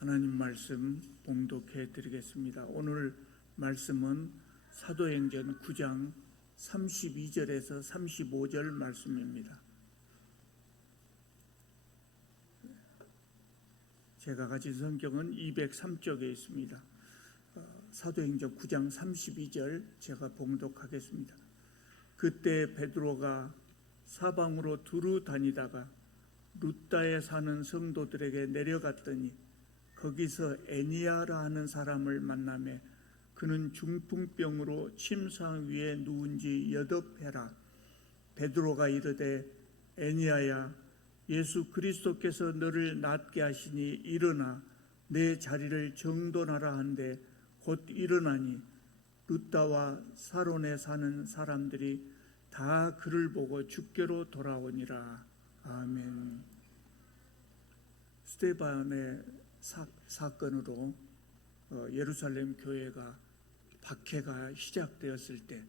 하나님 말씀 봉독해 드리겠습니다. 오늘 말씀은 사도행전 9장 32절에서 35절 말씀입니다. 제가 가진 성경은 203쪽에 있습니다. 사도행전 9장 32절 제가 봉독하겠습니다. 그때 베드로가 사방으로 두루 다니다가 룻다에 사는 성도들에게 내려갔더니 거기서 애니야라 하는 사람을 만나매 그는 중풍병으로 침상 위에 누운 지 8해라. 베드로가 이르되 애니야야, 예수 그리스도께서 너를 낫게 하시니 일어나 내 자리를 정돈하라 한데 곧 일어나니 룻다와 사론에 사는 사람들이 다 그를 보고 주께로 돌아오니라. 아멘. 스데반의 사건으로 예루살렘 교회가 박해가 시작되었을 때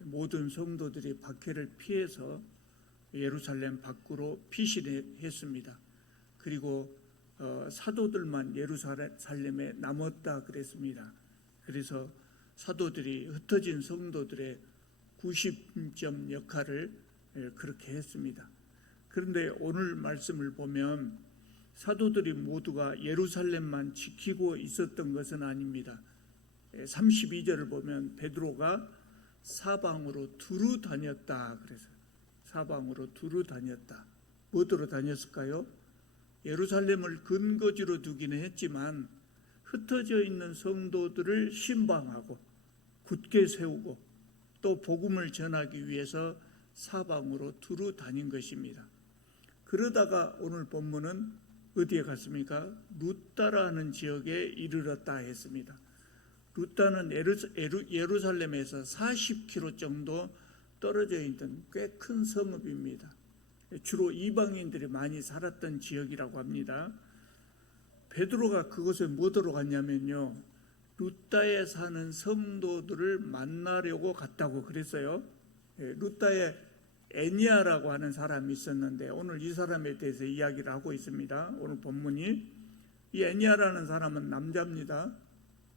모든 성도들이 박해를 피해서 예루살렘 밖으로 피신했습니다. 그리고 사도들만 예루살렘에 남았다 그랬습니다. 그래서 사도들이 흩어진 성도들의 구심점 역할을 그렇게 했습니다. 그런데 오늘 말씀을 보면 사도들이 모두가 예루살렘만 지키고 있었던 것은 아닙니다. 32절을 보면 베드로가 사방으로 두루 다녔다 그래서 사방으로 두루 다녔다. 뭐더러 다녔을까요? 예루살렘을 근거지로 두기는 했지만 흩어져 있는 성도들을 신방하고 굳게 세우고 또 복음을 전하기 위해서 사방으로 두루 다닌 것입니다. 그러다가 오늘 본문은 어디에 갔습니까? 룻다라는 지역에 이르렀다 했습니다. 룻다는 예루살렘에서 40km 정도 떨어져 있는 꽤 큰 성읍입니다. 주로 이방인들이 많이 살았던 지역이라고 합니다. 베드로가 그곳에 뭐하러 갔냐면요, 룻다에 사는 성도들을 만나려고 갔다고 그랬어요. 룻다에 애니야라고 하는 사람이 있었는데 오늘 이 사람에 대해서 이야기를 하고 있습니다. 오늘 본문이 이 애니야라는 사람은 남자입니다.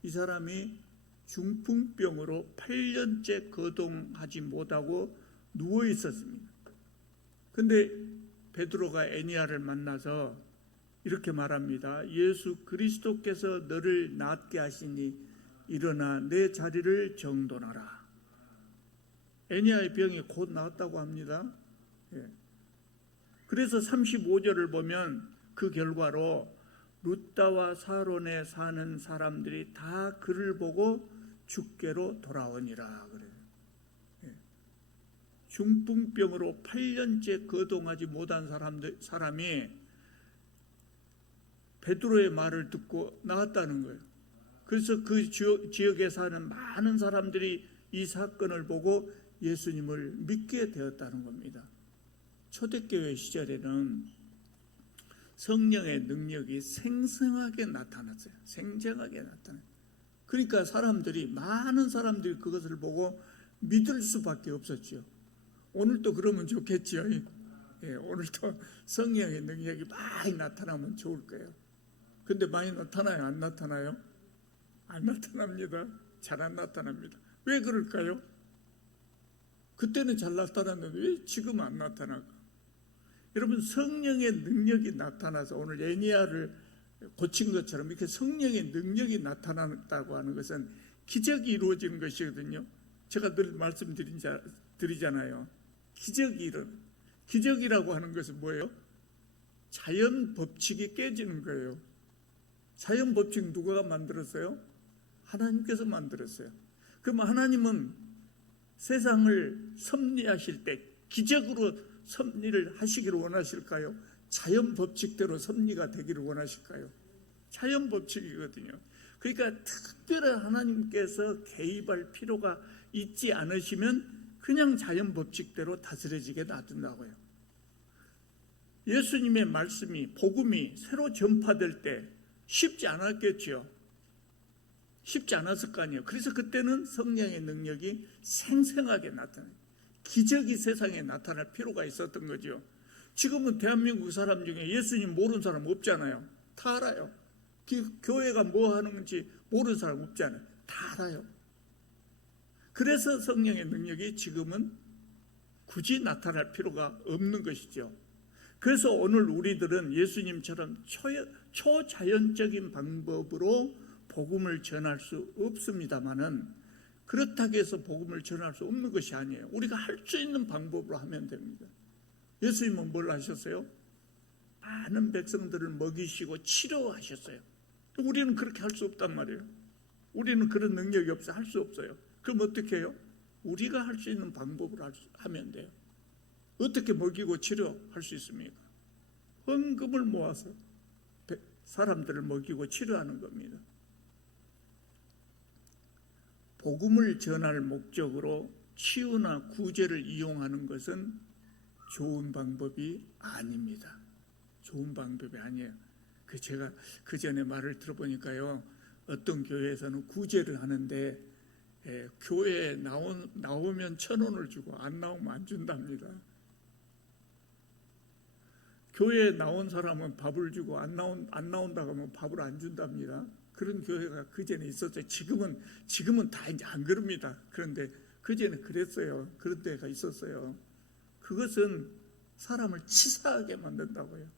이 사람이 중풍병으로 8년째 거동하지 못하고 누워 있었습니다. 근데 베드로가 애니야를 만나서 이렇게 말합니다. 예수 그리스도께서 너를 낫게 하시니 일어나 내 자리를 정돈하라. 애니야의 병이 곧 나았다고 합니다. 그래서 35절을 보면 그 결과로 룻다와 사론에 사는 사람들이 다 그를 보고 주께로 돌아오니라 그래요. 중풍병으로 8년째 거동하지 못한 사람이 베드로의 말을 듣고 나았다는 거예요. 그래서 그 지역에 사는 많은 사람들이 이 사건을 보고 예수님을 믿게 되었다는 겁니다. 초대교회 시절에는 성령의 능력이 생생하게 나타났어요. 생생하게 나타났어요. 그러니까 많은 사람들이 그것을 보고 믿을 수밖에 없었죠. 오늘도 그러면 좋겠죠. 오늘도 성령의 능력이 많이 나타나면 좋을 거예요. 근데 많이 나타나요? 안 나타나요? 안 나타납니다. 잘 안 나타납니다. 왜 그럴까요? 그때는 잘 나타났는데 왜 지금 안 나타날까? 여러분, 성령의 능력이 나타나서 오늘 애니야를 고친 것처럼 이렇게 성령의 능력이 나타났다고 하는 것은 기적이 이루어지는 것이거든요. 제가 늘 말씀드리잖아요. 기적이라고 하는 것은 뭐예요? 자연 법칙이 깨지는 거예요. 자연 법칙 누가 만들었어요? 하나님께서 만들었어요. 그럼 하나님은 세상을 섭리하실 때 기적으로 섭리를 하시기를 원하실까요? 자연 법칙대로 섭리가 되기를 원하실까요? 자연 법칙이거든요. 그러니까 특별한 하나님께서 개입할 필요가 있지 않으시면 그냥 자연 법칙대로 다스려지게 놔둔다고요. 예수님의 말씀이, 복음이 새로 전파될 때 쉽지 않았겠죠. 쉽지 않았을 거 아니에요. 그래서 그때는 성령의 능력이 생생하게 나타나요. 기적이 세상에 나타날 필요가 있었던 거죠. 지금은 대한민국 사람 중에 예수님 모르는 사람 없잖아요. 다 알아요. 교회가 뭐 하는 건지 모르는 사람 없잖아요. 다 알아요. 그래서 성령의 능력이 지금은 굳이 나타날 필요가 없는 것이죠. 그래서 오늘 우리들은 예수님처럼 초자연적인 방법으로 복음을 전할 수 없습니다마는, 그렇다고 해서 복음을 전할 수 없는 것이 아니에요. 우리가 할 수 있는 방법으로 하면 됩니다. 예수님은 뭘 하셨어요? 많은 백성들을 먹이시고 치료하셨어요. 우리는 그렇게 할 수 없단 말이에요. 우리는 그런 능력이 없어 할 수 없어요. 그럼 어떻게 해요? 우리가 할 수 있는 방법으로 하면 돼요. 어떻게 먹이고 치료할 수 있습니까? 헌금을 모아서 사람들을 먹이고 치료하는 겁니다. 복음을 전할 목적으로 치유나 구제를 이용하는 것은 좋은 방법이 아닙니다. 좋은 방법이 아니에요. 제가 그 전에 말을 들어보니까요, 어떤 교회에서는 구제를 하는데 교회에 나오면 1,000원을 주고 안 나오면 안 준답니다. 교회에 나온 사람은 밥을 주고 안 나온다고 하면 밥을 안 준답니다. 그런 교회가 그전에 있었어요. 지금은 다 이제 안 그럽니다. 그런데 그전에 그랬어요. 그런 데가 있었어요. 그것은 사람을 치사하게 만든다고요.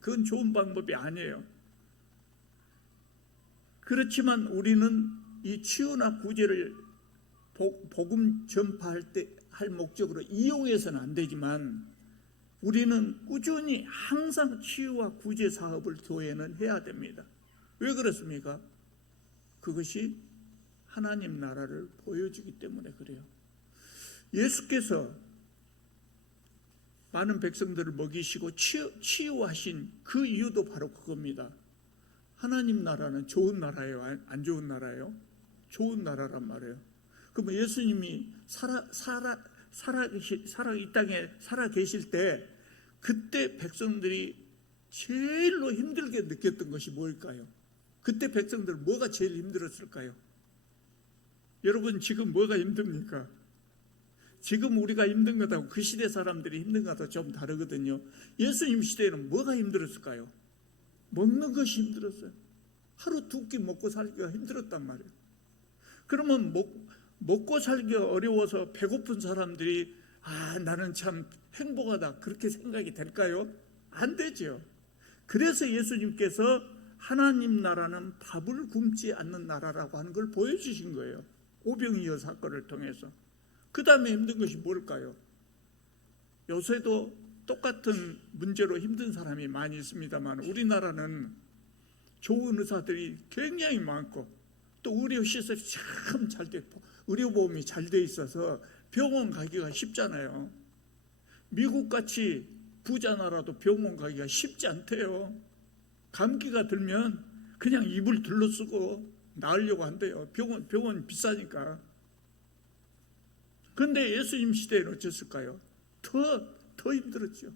그건 좋은 방법이 아니에요. 그렇지만 우리는 이 치유나 구제를 복음 전파할 때 할 목적으로 이용해서는 안 되지만, 우리는 꾸준히 항상 치유와 구제 사업을 교회는 해야 됩니다. 왜 그렇습니까? 그것이 하나님 나라를 보여주기 때문에 그래요. 예수께서 많은 백성들을 먹이시고 치유하신 그 이유도 바로 그겁니다. 하나님 나라는 좋은 나라예요? 안 좋은 나라예요? 좋은 나라란 말이에요. 그러면 예수님이 이 땅에 살아 계실 때, 그때 백성들이 제일로 힘들게 느꼈던 것이 뭘까요? 그때 백성들 뭐가 제일 힘들었을까요? 여러분, 지금 뭐가 힘듭니까? 지금 우리가 힘든 것하고 그 시대 사람들이 힘든 것하고 좀 다르거든요. 예수님 시대에는 뭐가 힘들었을까요? 먹는 것이 힘들었어요. 하루 두 끼 먹고 살기가 힘들었단 말이에요. 그러면 먹고 살기 어려워서 배고픈 사람들이 나는 참 행복하다, 그렇게 생각이 될까요? 안 되죠. 그래서 예수님께서 하나님 나라는 밥을 굶지 않는 나라라고 하는 걸 보여주신 거예요. 오병이어 사건을 통해서. 그 다음에 힘든 것이 뭘까요? 요새도 똑같은 문제로 힘든 사람이 많이 있습니다만, 우리나라는 좋은 의사들이 굉장히 많고 또 의료 시설이 참 잘 돼 있고 의료보험이 잘 돼 있어서 병원 가기가 쉽잖아요. 미국같이 부자 나라도 병원 가기가 쉽지 않대요. 감기가 들면 그냥 이불 둘러쓰고 나으려고 한대요. 병원 비싸니까. 그런데 예수님 시대에는 어땠을까요? 더 힘들었죠.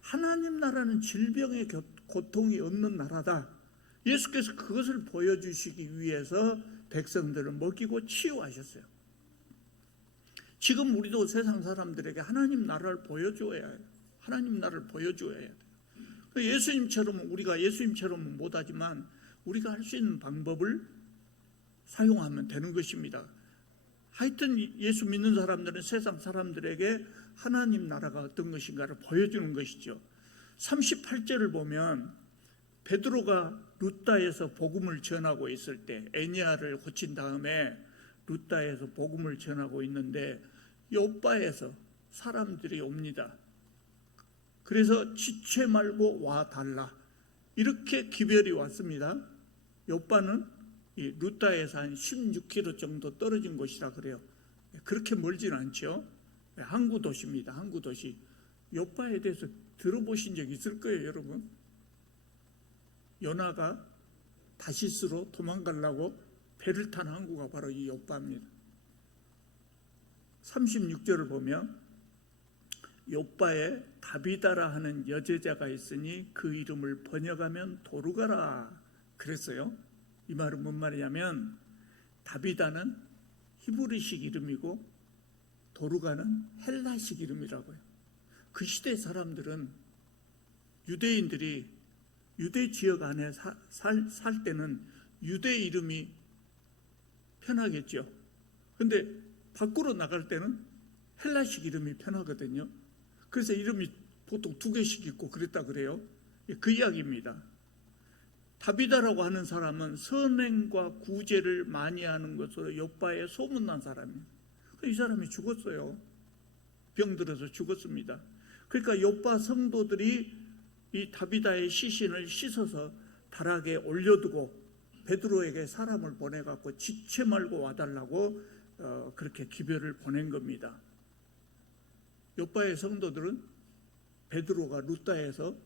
하나님 나라는 질병의 고통이 없는 나라다. 예수께서 그것을 보여주시기 위해서 백성들을 먹이고 치유하셨어요. 지금 우리도 세상 사람들에게 하나님 나라를 보여줘야 해요. 하나님 나라를 보여줘야 해요. 우리가 예수님처럼은 못하지만 우리가 할 수 있는 방법을 사용하면 되는 것입니다. 하여튼 예수 믿는 사람들은 세상 사람들에게 하나님 나라가 어떤 것인가를 보여주는 것이죠. 38절을 보면 베드로가 루다에서 복음을 전하고 있을 때, 에니야를 고친 다음에 루다에서 복음을 전하고 있는데 요바에서 사람들이 옵니다. 그래서 지체 말고 와 달라, 이렇게 기별이 왔습니다. 요바는 이 루다에서 한 16km 정도 떨어진 곳이라 그래요. 그렇게 멀지는 않죠. 항구 도시입니다. 항구 도시. 요바에 대해서 들어보신 적 있을 거예요, 여러분. 요나가 다시스로 도망가려고 배를 탄 항구가 바로 이 요바입니다. 36절을 보면 요바에 다비다라 하는 여제자가 있으니 그 이름을 번역하면 도르가라 그랬어요. 이 말은 뭔 말이냐면, 다비다는 히브리식 이름이고 도르가는 헬라식 이름이라고요. 그 시대 사람들은, 유대인들이 유대 지역 안에 살 때는 유대 이름이 편하겠죠. 근데 밖으로 나갈 때는 헬라식 이름이 편하거든요. 그래서 이름이 보통 2개씩 있고 그랬다 그래요. 그 이야기입니다. 다비다라고 하는 사람은 선행과 구제를 많이 하는 것으로 욥바에 소문난 사람이에요. 이 사람이 죽었어요. 병들어서 죽었습니다. 그러니까 욥바 성도들이 이 다비다의 시신을 씻어서 다락에 올려두고 베드로에게 사람을 보내갖고 지체 말고 와달라고 그렇게 기별을 보낸 겁니다. 욥바의 성도들은 베드로가 루다에서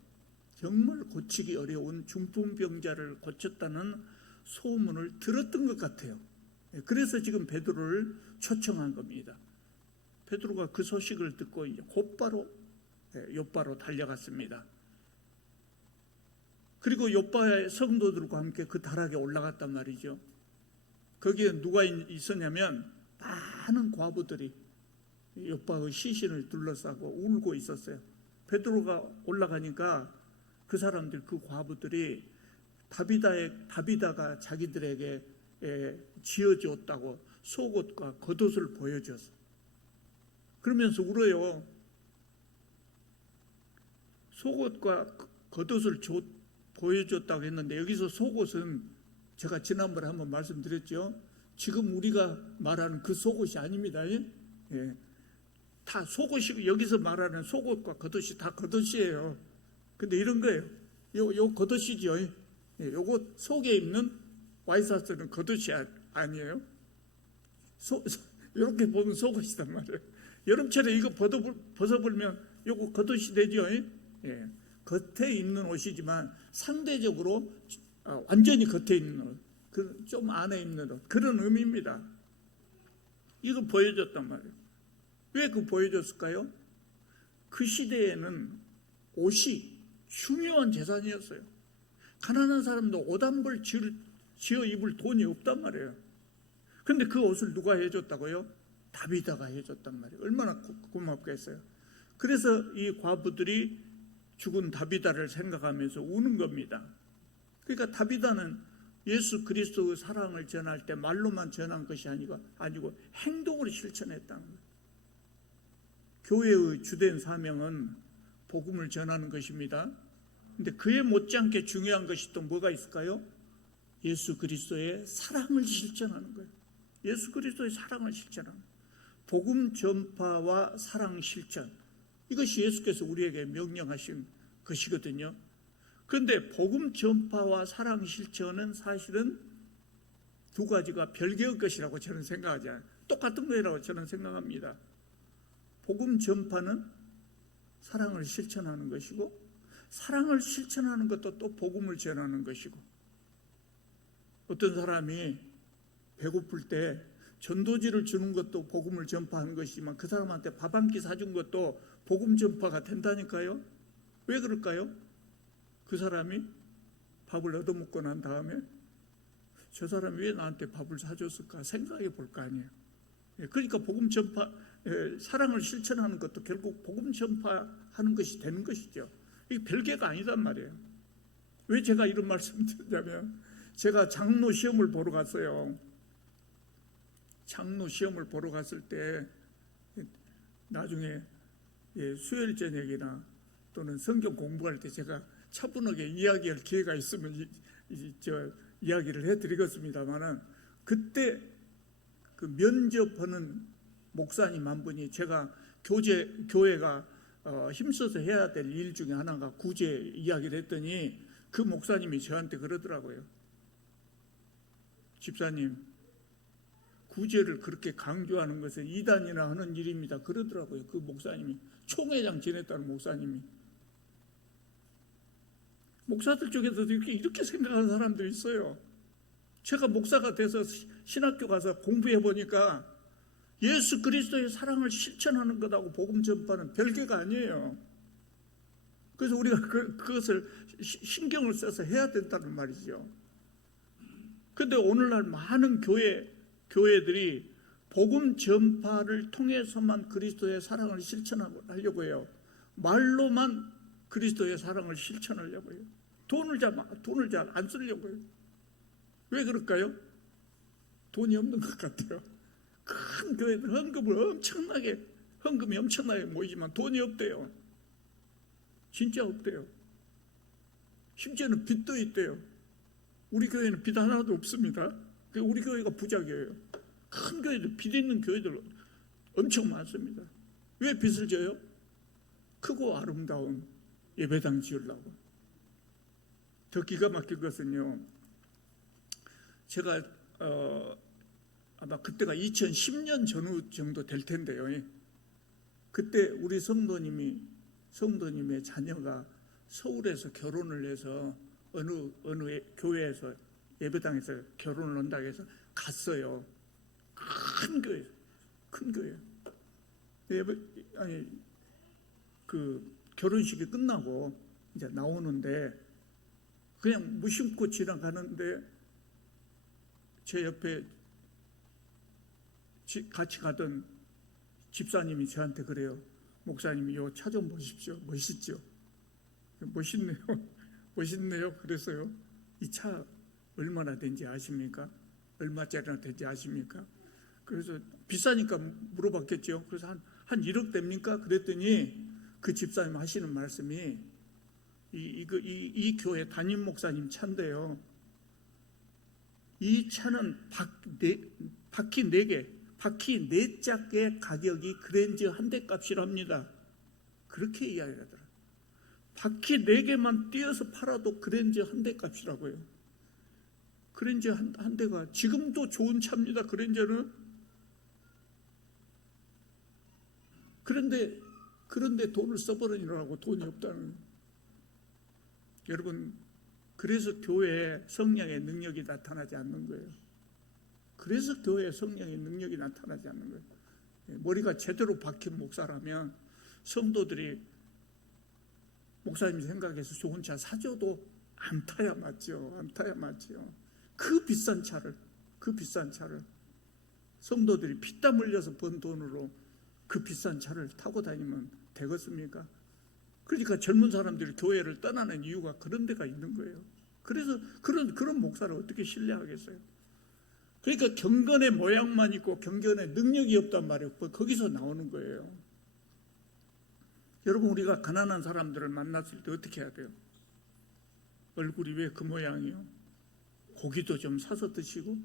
정말 고치기 어려운 중풍병자를 고쳤다는 소문을 들었던 것 같아요. 그래서 지금 베드로를 초청한 겁니다. 베드로가 그 소식을 듣고 이제 곧바로 욥바로 달려갔습니다. 그리고 욥바의 성도들과 함께 그 다락에 올라갔단 말이죠. 거기에 누가 있었냐면 많은 과부들이 욥바의 시신을 둘러싸고 울고 있었어요. 베드로가 올라가니까 그 사람들, 그 과부들이 다비다가 자기들에게 지어줬다고 속옷과 겉옷을 보여줬어. 그러면서 울어요. 속옷과 겉옷을 보여줬다고 했는데 여기서 속옷은 제가 지난번에 한번 말씀드렸죠. 지금 우리가 말하는 그 속옷이 아닙니다. 예. 다 속옷이, 여기서 말하는 속옷과 겉옷이 다 겉옷이에요. 근데 이런 거예요. 요 겉옷이죠. 예, 요거 속에 입는 와이셔츠는 겉옷이 아니에요. 이렇게 보면 속옷이단 말이에요. 여름철에 이거 벗어버리면 요거 겉옷이 되죠. 예. 겉에 입는 옷이지만 상대적으로 완전히 겉에 입는 옷, 좀 안에 입는 옷, 그런 의미입니다. 이거 보여줬단 말이에요. 왜 그 보여줬을까요? 그 시대에는 옷이 중요한 재산이었어요. 가난한 사람도 옷 한 벌 지어 입을 돈이 없단 말이에요. 그런데 그 옷을 누가 해줬다고요? 다비다가 해줬단 말이에요. 얼마나 고맙겠어요. 그래서 이 과부들이 죽은 다비다를 생각하면서 우는 겁니다. 그러니까 다비다는 예수 그리스도의 사랑을 전할 때 말로만 전한 것이 아니고 행동으로 실천했다는 거예요. 교회의 주된 사명은 복음을 전하는 것입니다. 근데 그에 못지않게 중요한 것이 또 뭐가 있을까요? 예수 그리스도의 사랑을 실천하는 거예요. 예수 그리스도의 사랑을 실천하는 거예요. 복음 전파와 사랑 실천, 이것이 예수께서 우리에게 명령하신 것이거든요. 그런데 복음 전파와 사랑 실천은 사실은 두 가지가 별개의 것이라고 저는 생각하지 않아요. 똑같은 거라고 저는 생각합니다. 복음 전파는 사랑을 실천하는 것이고, 사랑을 실천하는 것도 또 복음을 전하는 것이고, 어떤 사람이 배고플 때 전도지를 주는 것도 복음을 전파하는 것이지만 그 사람한테 밥 한 끼 사준 것도 복음 전파가 된다니까요. 왜 그럴까요? 그 사람이 밥을 얻어먹고 난 다음에 저 사람이 왜 나한테 밥을 사줬을까 생각해 볼 거 아니에요. 그러니까 복음 전파, 사랑을 실천하는 것도 결국 복음 전파하는 것이 되는 것이죠. 이게 별개가 아니단 말이에요. 왜 제가 이런 말씀을 드리냐면, 제가 장로 시험을 보러 갔어요. 장로 시험을 보러 갔을 때 나중에 수요일 저녁이나 또는 성경 공부할 때 제가 차분하게 이야기할 기회가 있으면 이야기를 해드리겠습니다만은, 그때 그 면접하는 목사님 한 분이, 제가 교회가 힘써서 해야 될 일 중에 하나가 구제 이야기를 했더니 그 목사님이 저한테 그러더라고요. 집사님, 구제를 그렇게 강조하는 것은 이단이나 하는 일입니다. 그러더라고요. 그 목사님이, 총회장 지냈다는 목사님이. 목사들 중에서도 이렇게 생각하는 사람들이 있어요. 제가 목사가 돼서 신학교 가서 공부해 보니까 예수 그리스도의 사랑을 실천하는 것하고 복음 전파는 별개가 아니에요. 그래서 우리가 그것을 신경을 써서 해야 된다는 말이죠. 그런데 오늘날 많은 교회들이 복음 전파를 통해서만 그리스도의 사랑을 실천하려고 해요. 말로만 그리스도의 사랑을 실천하려고 해요. 돈을 잘 안 쓰려고 해요. 왜 그럴까요? 돈이 없는 것 같아요. 큰 교회들 헌금이 엄청나게 모이지만 돈이 없대요. 진짜 없대요. 심지어는 빚도 있대요. 우리 교회는 빚 하나도 없습니다. 우리 교회가 부자교회예요. 큰 교회들, 빚 있는 교회들 엄청 많습니다. 왜 빚을 져요? 크고 아름다운 예배당 지으려고. 더 기가 막힌 것은요, 제가 아마 그때가 2010년 전후 정도 될 텐데요. 그때 우리 성도님의 자녀가 서울에서 결혼을 해서 어느 교회에서 예배당에서 결혼을 한다고 해서 갔어요. 큰 교회. 그 결혼식이 끝나고 이제 나오는데 그냥 무심코 지나가는데 제 옆에 같이 가던 집사님이 저한테 그래요. 목사님이 요 차 좀 보십시오. 멋있죠? 멋있네요. 그래서요. 이 차 얼마나 된지 아십니까? 얼마짜리나 된지 아십니까? 그래서 비싸니까 물어봤겠죠. 그래서 한 1억 됩니까? 그랬더니 그 집사님 하시는 말씀이 이 교회 담임 목사님 차인데요. 이 차는 바퀴 4개, 바퀴 4짝의 가격이 그랜저 한 대 값이랍니다. 그렇게 이야기하더라. 바퀴 4개만 띄어서 팔아도 그랜저 한 대 값이라고요. 그랜저 한 대가 지금도 좋은 차입니다. 그랜저는. 그런데 돈을 써버리느라고 돈이 없다는 거예요. 여러분, 그래서 교회에 성령의 능력이 나타나지 않는 거예요. 그래서 교회에 성령의 능력이 나타나지 않는 거예요. 머리가 제대로 박힌 목사라면 성도들이 목사님 생각해서 좋은 차 사줘도 안 타야 맞죠. 그 비싼 차를 성도들이 피땀 흘려서 번 돈으로 그 비싼 차를 타고 다니면 되겠습니까? 그러니까 젊은 사람들이 교회를 떠나는 이유가 그런 데가 있는 거예요. 그래서 그런 목사를 어떻게 신뢰하겠어요? 그러니까 경건의 모양만 있고 경건의 능력이 없단 말이에요. 거기서 나오는 거예요. 여러분, 우리가 가난한 사람들을 만났을 때 어떻게 해야 돼요? 얼굴이 왜 그 모양이요? 고기도 좀 사서 드시고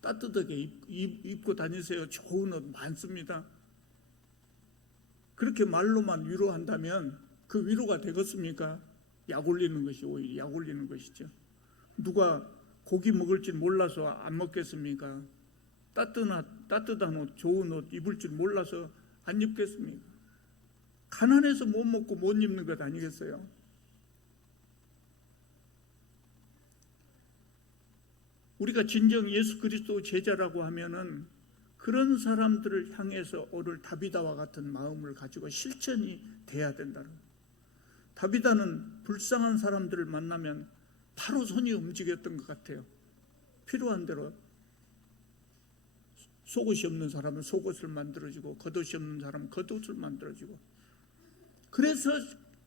따뜻하게 입고 다니세요. 좋은 옷 많습니다. 그렇게 말로만 위로한다면 그 위로가 되겠습니까? 약 올리는 것이 오히려 약 올리는 것이죠. 누가 고기 먹을 줄 몰라서 안 먹겠습니까? 따뜻한 옷, 좋은 옷 입을 줄 몰라서 안 입겠습니까? 가난해서 못 먹고 못 입는 것 아니겠어요? 우리가 진정 예수 그리스도 제자라고 하면은 그런 사람들을 향해서 오늘 다비다와 같은 마음을 가지고 실천이 돼야 된다는 거예요. 다비다는 불쌍한 사람들을 만나면 바로 손이 움직였던 것 같아요. 필요한 대로 속옷이 없는 사람은 속옷을 만들어주고 겉옷이 없는 사람은 겉옷을 만들어주고, 그래서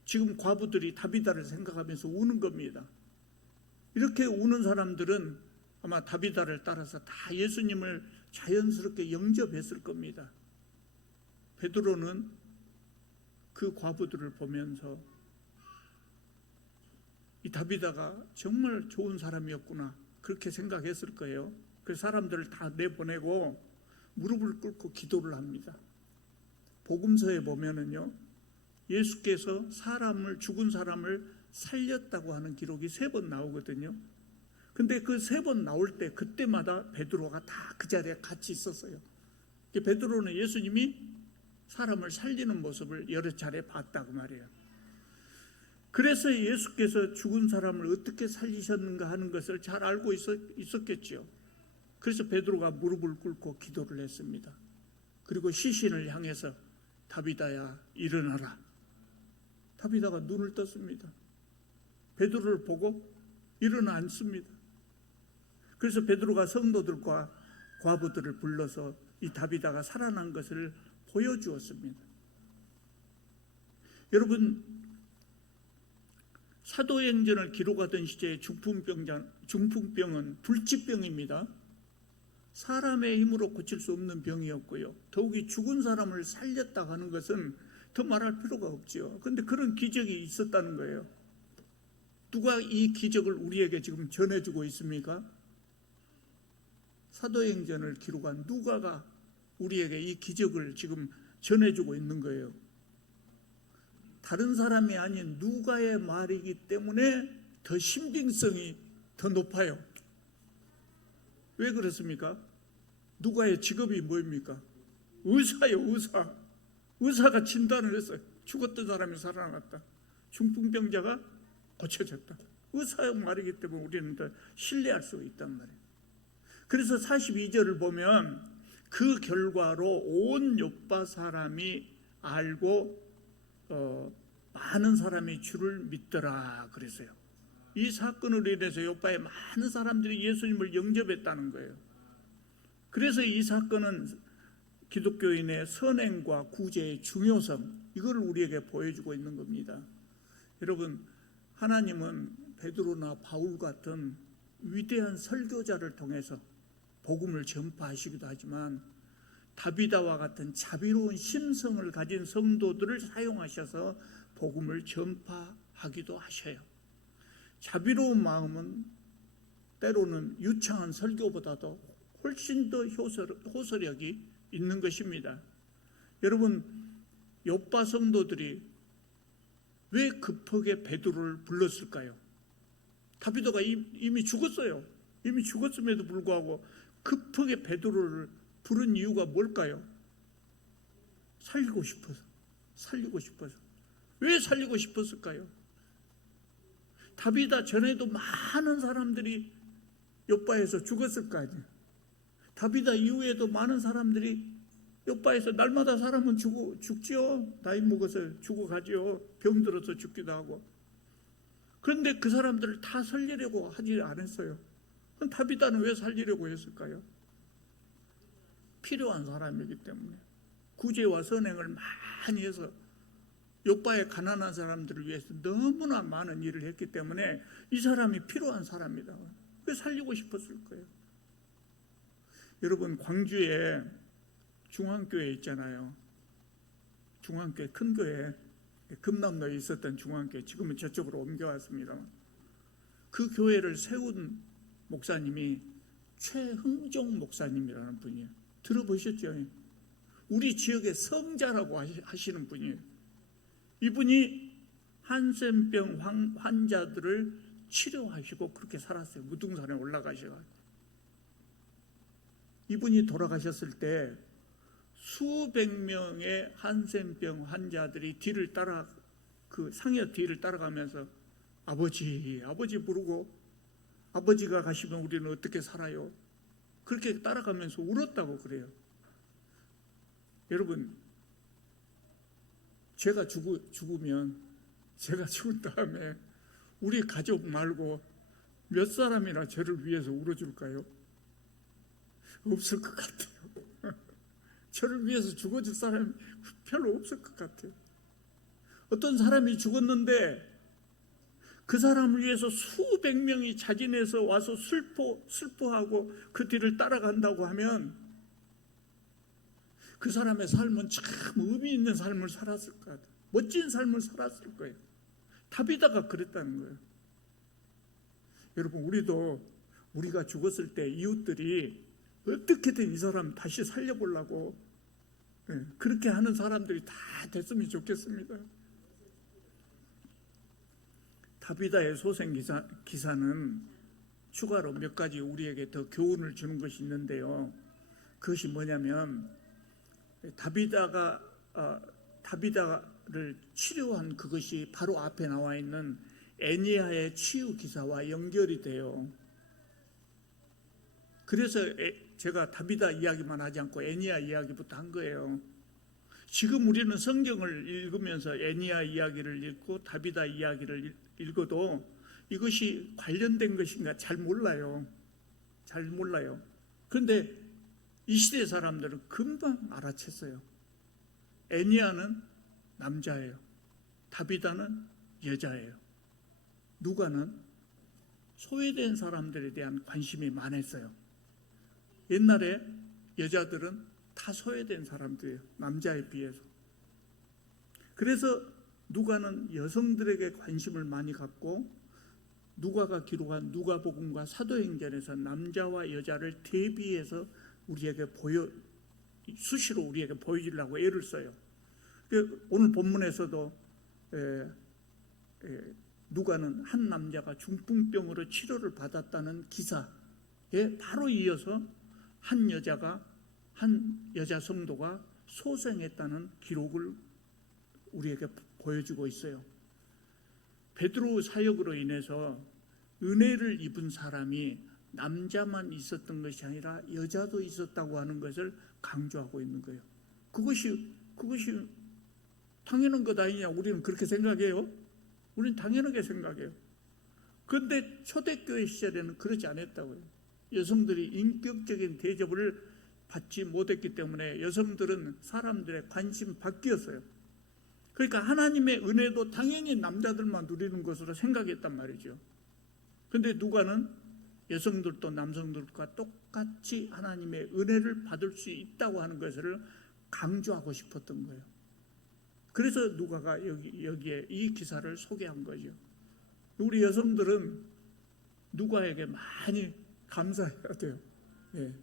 지금 과부들이 다비다를 생각하면서 우는 겁니다. 이렇게 우는 사람들은 아마 다비다를 따라서 다 예수님을 자연스럽게 영접했을 겁니다. 베드로는 그 과부들을 보면서 이 다비다가 정말 좋은 사람이었구나 그렇게 생각했을 거예요. 그 사람들을 다 내보내고 무릎을 꿇고 기도를 합니다. 복음서에 보면은요, 예수께서 죽은 사람을 살렸다고 하는 기록이 3번 나오거든요. 근데 그 3번 나올 때 그때마다 베드로가 다 그 자리에 같이 있었어요. 베드로는 예수님이 사람을 살리는 모습을 여러 차례 봤다고 말이에요. 그래서 예수께서 죽은 사람을 어떻게 살리셨는가 하는 것을 잘 알고 있었겠죠. 그래서 베드로가 무릎을 꿇고 기도를 했습니다. 그리고 시신을 향해서 다비다야 일어나라. 다비다가 눈을 떴습니다. 베드로를 보고 일어나 앉습니다. 그래서 베드로가 성도들과 과부들을 불러서 이 다비다가 살아난 것을 보여주었습니다. 여러분, 사도행전을 기록하던 시대의 중풍병은 불치병입니다. 사람의 힘으로 고칠 수 없는 병이었고요. 더욱이 죽은 사람을 살렸다 하는 것은 더 말할 필요가 없죠. 그런데 그런 기적이 있었다는 거예요. 누가 이 기적을 우리에게 지금 전해주고 있습니까? 사도행전을 기록한 누가가 우리에게 이 기적을 지금 전해주고 있는 거예요. 다른 사람이 아닌 누가의 말이기 때문에 더 신빙성이 더 높아요. 왜 그렇습니까? 누가의 직업이 뭐입니까? 의사예요, 의사. 의사가 진단을 했어요. 죽었던 사람이 살아났다. 중풍병자가 고쳐졌다. 의사의 말이기 때문에 우리는 더 신뢰할 수 있단 말이에요. 그래서 42절을 보면 그 결과로 온 요파 사람이 알고 많은 사람이 주를 믿더라 그랬어요. 이 사건으로 인해서 요파에 많은 사람들이 예수님을 영접했다는 거예요. 그래서 이 사건은 기독교인의 선행과 구제의 중요성, 이걸 우리에게 보여주고 있는 겁니다. 여러분, 하나님은 베드로나 바울 같은 위대한 설교자를 통해서 복음을 전파하시기도 하지만 다비다와 같은 자비로운 심성을 가진 성도들을 사용하셔서 복음을 전파하기도 하셔요. 자비로운 마음은 때로는 유창한 설교보다도 훨씬 더 호소력이 있는 것입니다. 여러분, 요파 성도들이 왜 급하게 베드로를 불렀을까요? 다비다가 이미 죽었어요. 이미 죽었음에도 불구하고 급하게 베드로를 부른 이유가 뭘까요? 살리고 싶어서. 왜 살리고 싶었을까요? 다비다 전에도 많은 사람들이 요파에서 죽었을 거 아니에요. 다비다 이후에도 많은 사람들이 요파에서 날마다 사람은 죽지요. 나이 먹어서 죽어가지요. 병들어서 죽기도 하고. 그런데 그 사람들을 다 살리려고 하지 않았어요. 그럼 다비다는 왜 살리려고 했을까요? 필요한 사람이기 때문에. 구제와 선행을 많이 해서 요파의 가난한 사람들을 위해서 너무나 많은 일을 했기 때문에 이 사람이 필요한 사람이다. 왜 살리고 싶었을 거예요? 여러분, 광주에 중앙교회 있잖아요. 중앙교회, 큰 교회, 금남로에 있었던 중앙교회, 지금은 저쪽으로 옮겨왔습니다. 그 교회를 세운 목사님이 최흥종 목사님이라는 분이에요. 들어보셨죠? 우리 지역의 성자라고 하시는 분이에요. 이분이 한센병 환자들을 치료하시고 그렇게 살았어요. 무등산에 올라가셔가지고. 이분이 돌아가셨을 때 수백 명의 한센병 환자들이 그 상여 뒤를 따라가면서 아버지 부르고, 아버지가 가시면 우리는 어떻게 살아요? 그렇게 따라가면서 울었다고 그래요. 여러분, 제가 죽으면, 제가 죽은 다음에 우리 가족 말고 몇 사람이나 저를 위해서 울어줄까요? 없을 것 같아요. 저를 위해서 죽어줄 사람이 별로 없을 것 같아요. 어떤 사람이 죽었는데 그 사람을 위해서 수백 명이 자진해서 와서 슬퍼하고 그 뒤를 따라간다고 하면 그 사람의 삶은 참 의미 있는 삶을 살았을 것 같아요. 멋진 삶을 살았을 거예요. 다비다가 그랬다는 거예요. 여러분, 우리가 죽었을 때 이웃들이 어떻게든 이 사람 다시 살려보려고 그렇게 하는 사람들이 다 됐으면 좋겠습니다. 다비다의 소생 기사는 추가로 몇 가지 우리에게 더 교훈을 주는 것이 있는데요. 그것이 뭐냐면 다비다를 치료한 그것이 바로 앞에 나와 있는 애니야의 치유 기사와 연결이 돼요. 그래서 제가 다비다 이야기만 하지 않고 애니야 이야기부터 한 거예요. 지금 우리는 성경을 읽으면서 애니야 이야기를 읽고 다비다 이야기를 읽어도 이것이 관련된 것인가 잘 몰라요. 그런데 이 시대 사람들은 금방 알아챘어요. 애니야는 남자예요. 다비다는 여자예요. 누가는 소외된 사람들에 대한 관심이 많았어요. 옛날에 여자들은 다 소외된 사람들이에요. 남자에 비해서. 그래서 누가는 여성들에게 관심을 많이 갖고 누가가 기록한 누가복음과 사도행전에서 남자와 여자를 대비해서 우리에게 수시로 우리에게 보여주려고 애를 써요. 오늘 본문에서도 누가는 한 남자가 중풍병으로 치료를 받았다는 기사에 바로 이어서 한 여자 성도가 소생했다는 기록을 우리에게 보여주고 있어요. 베드로 사역으로 인해서 은혜를 입은 사람이 남자만 있었던 것이 아니라 여자도 있었다고 하는 것을 강조하고 있는 거예요. 그것이 당연한 것 아니냐, 우리는 그렇게 생각해요. 우리는 당연하게 생각해요. 그런데 초대교회 시절에는 그렇지 않았다고요. 여성들이 인격적인 대접을 받지 못했기 때문에 여성들은 사람들의 관심 밖이었어요. 그러니까 하나님의 은혜도 당연히 남자들만 누리는 것으로 생각했단 말이죠. 그런데 누가는 여성들도 남성들과 똑같이 하나님의 은혜를 받을 수 있다고 하는 것을 강조하고 싶었던 거예요. 그래서 누가가 여기에 이 기사를 소개한 거죠. 우리 여성들은 누가에게 많이 감사해야 돼요. 예.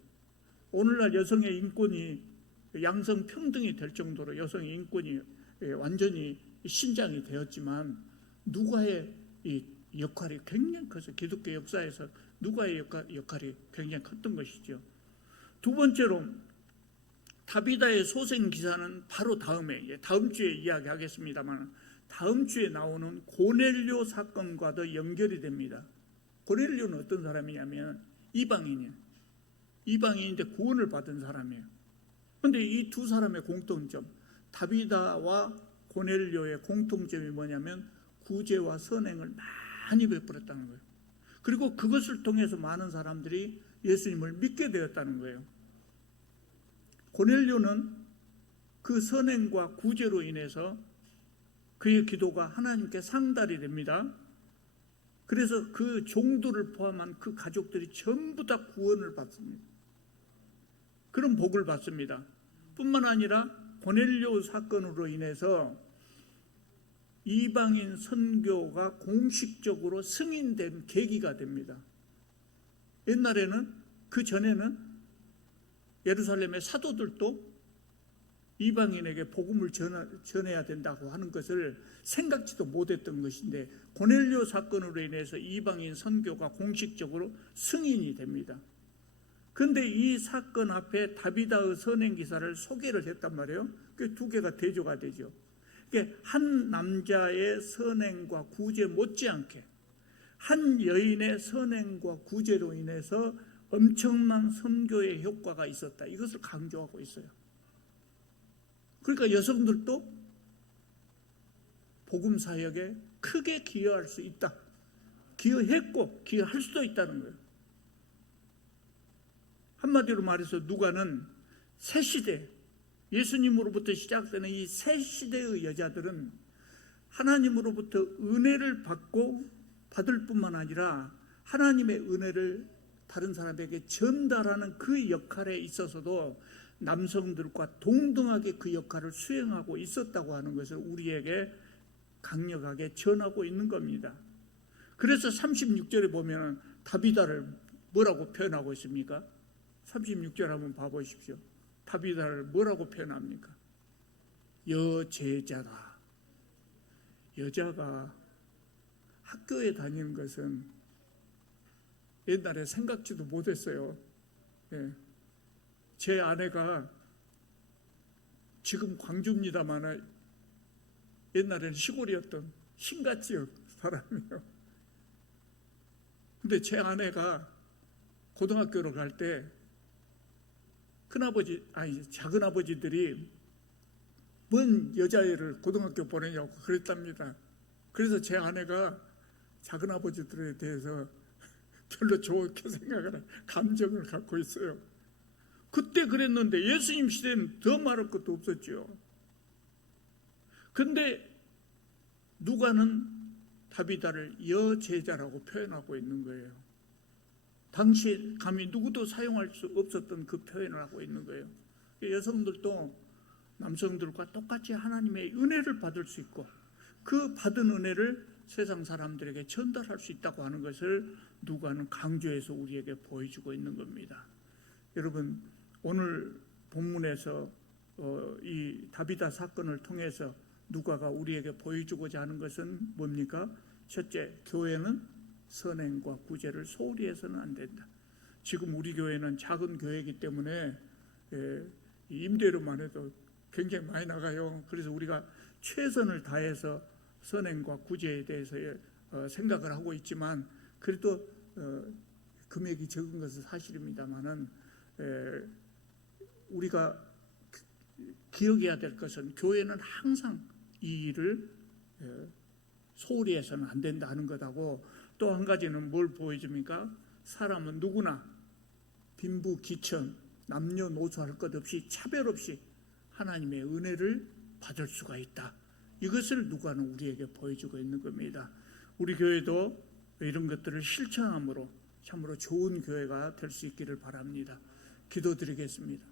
오늘날 여성의 인권이 양성평등이 될 정도로 여성의 인권이 완전히 신장이 되었지만 누가의 이 역할이 굉장히 커서 기독교 역사에서 누가의 역할이 굉장히 컸던 것이죠. 두 번째로 다비다의 소생 기사는 바로 다음 주에 이야기하겠습니다만 다음 주에 나오는 고넬료 사건과도 연결이 됩니다. 고넬료는 어떤 사람이냐면 이방인이에요. 이방인인데 구원을 받은 사람이에요. 그런데 이 두 사람의 공통점, 다비다와 고넬료의 공통점이 뭐냐면 구제와 선행을 많이 베풀었다는 거예요. 그리고 그것을 통해서 많은 사람들이 예수님을 믿게 되었다는 거예요. 고넬료는 그 선행과 구제로 인해서 그의 기도가 하나님께 상달이 됩니다. 그래서 그 종들을 포함한 그 가족들이 전부 다 구원을 받습니다. 그런 복을 받습니다. 뿐만 아니라 고넬료 사건으로 인해서 이방인 선교가 공식적으로 승인된 계기가 됩니다. 옛날에는, 그 전에는 예루살렘의 사도들도 이방인에게 복음을 전해야 된다고 하는 것을 생각지도 못했던 것인데 고넬료 사건으로 인해서 이방인 선교가 공식적으로 승인이 됩니다. 그런데 이 사건 앞에 다비다의 선행 기사를 소개를 했단 말이에요. 그 두 개가 대조가 되죠. 한 남자의 선행과 구제 못지않게 한 여인의 선행과 구제로 인해서 엄청난 선교의 효과가 있었다. 이것을 강조하고 있어요. 그러니까 여성들도 복음 사역에 크게 기여할 수 있다. 기여했고 기여할 수도 있다는 거예요. 한마디로 말해서 누가는 새 시대, 예수님으로부터 시작되는 이 새 시대의 여자들은 하나님으로부터 은혜를 받을 뿐만 아니라 하나님의 은혜를 다른 사람에게 전달하는 그 역할에 있어서도 남성들과 동등하게 그 역할을 수행하고 있었다고 하는 것을 우리에게 강력하게 전하고 있는 겁니다. 그래서 36절에 보면 다비다를 뭐라고 표현하고 있습니까? 36절 한번 봐보십시오. 다비다를 뭐라고 표현합니까? 여제자다. 여자가 학교에 다니는 것은 옛날에 생각지도 못했어요. 예. 제 아내가 지금 광주입니다만 옛날에는 시골이었던 신가지역 사람이에요. 근데 제 아내가 고등학교로 갈 때 작은아버지들이 뭔 여자애를 고등학교 보내냐고 그랬답니다. 그래서 제 아내가 작은아버지들에 대해서 별로 좋게 생각하는 감정을 갖고 있어요. 그때 그랬는데 예수님 시대는 더 말할 것도 없었죠. 근데 누가는 다비다를 여제자라고 표현하고 있는 거예요. 당시 감히 누구도 사용할 수 없었던 그 표현을 하고 있는 거예요. 여성들도 남성들과 똑같이 하나님의 은혜를 받을 수 있고 그 받은 은혜를 세상 사람들에게 전달할 수 있다고 하는 것을 누가는 강조해서 우리에게 보여주고 있는 겁니다. 여러분, 오늘 본문에서 이 다비다 사건을 통해서 누가가 우리에게 보여주고자 하는 것은 뭡니까? 첫째, 교회는 선행과 구제를 소홀히 해서는 안 된다. 지금 우리 교회는 작은 교회이기 때문에 임대료만 해도 굉장히 많이 나가요. 그래서 우리가 최선을 다해서 선행과 구제에 대해서 생각을 하고 있지만 그래도 금액이 적은 것은 사실입니다만은 우리가 기억해야 될 것은 교회는 항상 이 일을 소홀히 해서는 안 된다는 것하고 또 한 가지는 뭘 보여줍니까? 사람은 누구나 빈부귀천 남녀노소 할 것 없이 차별 없이 하나님의 은혜를 받을 수가 있다. 이것을 누가는 우리에게 보여주고 있는 겁니다. 우리 교회도 이런 것들을 실천함으로 참으로 좋은 교회가 될 수 있기를 바랍니다. 기도드리겠습니다.